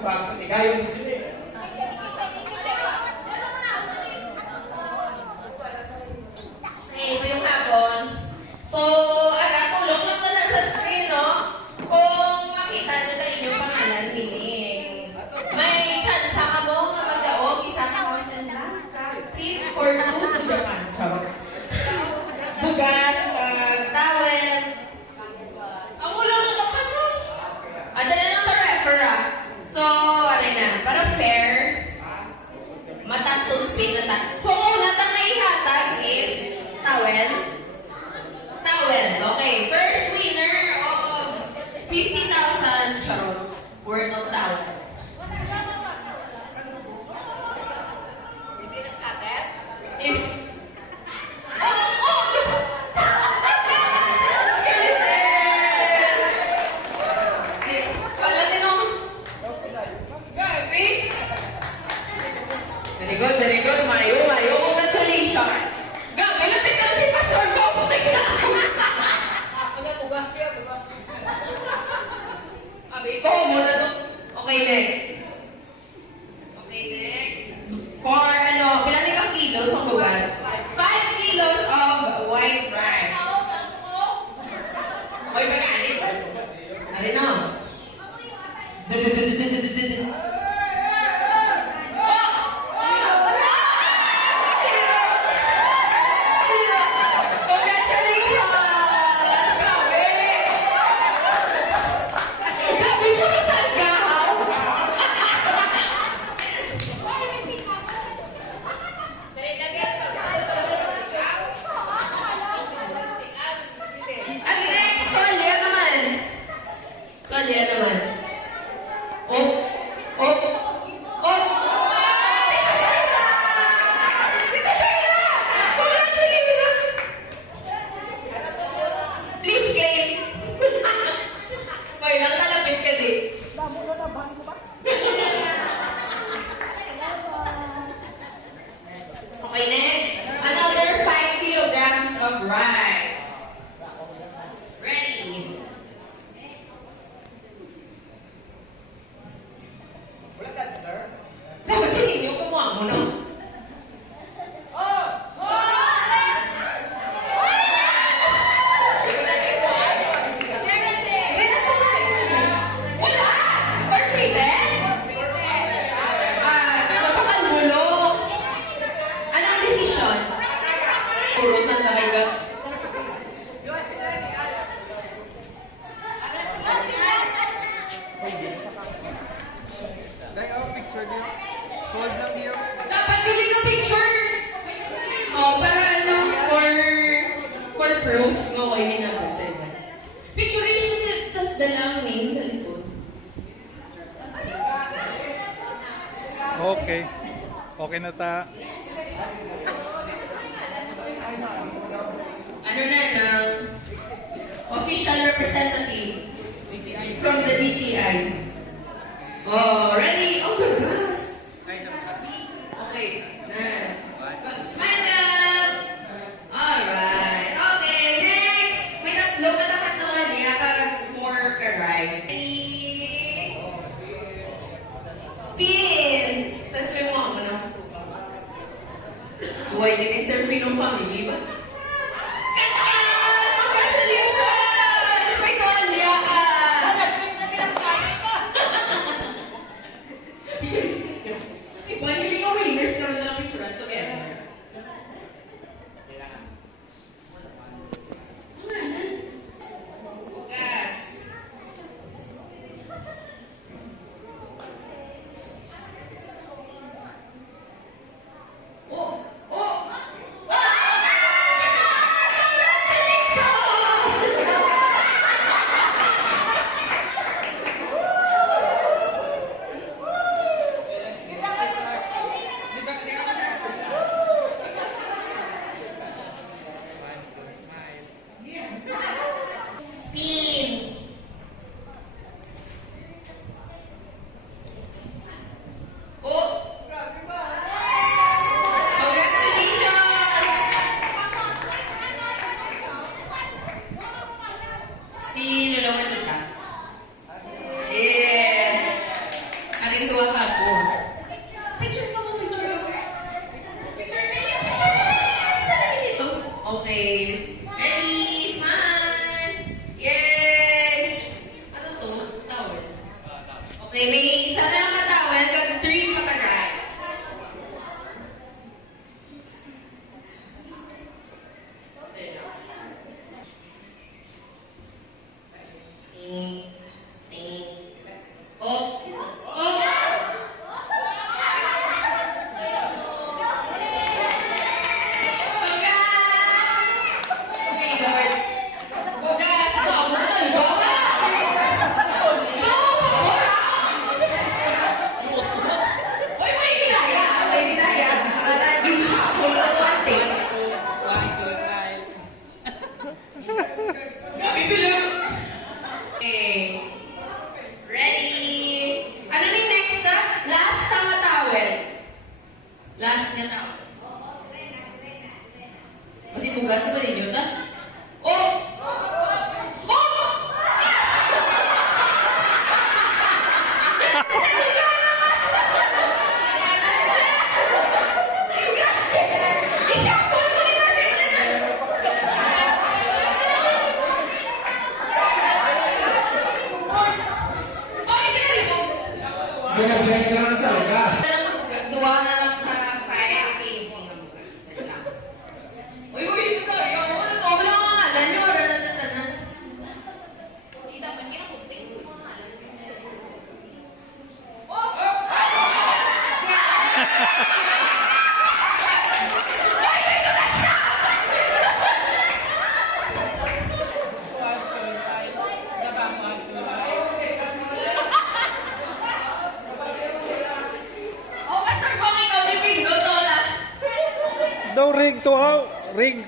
magpapakot. Kaya mo sila eh. Hey, ngayong hapon. So, tulong lang na lang sa screen, no? Kung makita nyo na inyong pangalan, meaning may chance ka mo na mag-daog, isa ka mo sa trip for 2 to Japan. Bugas, towel. Ang ulang na kapaso. Dala lang ka refer, ah. So, ano na, para fair, matang to spin na ta. So, ang una tang naihatag is towel. Towel. Okay. First winner of 50,000 charot worth of towel. Hindi na scatter? Very good. Mayo. Congratulations. Gabi, lapit ka si Pastor ko. Bugas kaya. Abi, ikaw muna to. Okay, next. For bilang kang kilos ang bugas? 5 kilos of white rice. Oy, pag-alit. Ano na? Kalian naman. Please claim. May lang talapit ka din. Okay, next. Another 5 kilograms of rice. Ready? Wala ka, sir? Dapat sa inyo, kumuha mo na. Wala! Perfect eh? Magpakalbulok. Anong decision? Puro saan sa kayo? Dahil ako picture niyo. Hold lang niyo. Dapat galing yung picture! Para for proof, no, hindi naman sa iba. Picture rin siya, tas dalang name sa likod. Okay. Okay na ta. Ano na ng official representative from the DTI. Oh, ready? Oh, goodness. Okay, na. Stand up! Alright. Okay, next. May tatlo katakantungan niya pag more ka-rice. Ready? Spin! Tapos yung mga ano. Buhay din yung Sir Pinong family ba? Congratulations! May tuwalya ka! Ikaw, hindi ka winners ka na picture together. Bukas. Kayong duwa hapon. Picture ka mo, picture. Picture ka niya, picture ka niya. Ito. Okay. Ready, smile. Yay! Ano to? Towel. Okay, may isa na lang na towel. Kag 3 papagayas. Ting. Ting. Oh! Oh! Okay, Lord. Bugas! Bugas! Uy, may dinaya! May dinaya! Yung shuffle na one thing. Okay. Ready? Ano na yung next na? Last na towel. Last na towel. Kasi bugas naman ninyo na. Oh! Oh! I-shuffle ko rin kasi. Oh, hindi na rin mo. Binag-bless ka lang sa laga. Duwa na lang sa 5 kg ng bukas. Dali lang. Uy, ito tayo. Ano to? Wala kang ngalan nyo. Wala na na. Hindi dapat kinakunting ko mga ngalan. Oh! Oh, Pastor Bong, ikaw din bingo to last. No ring to how? Ring.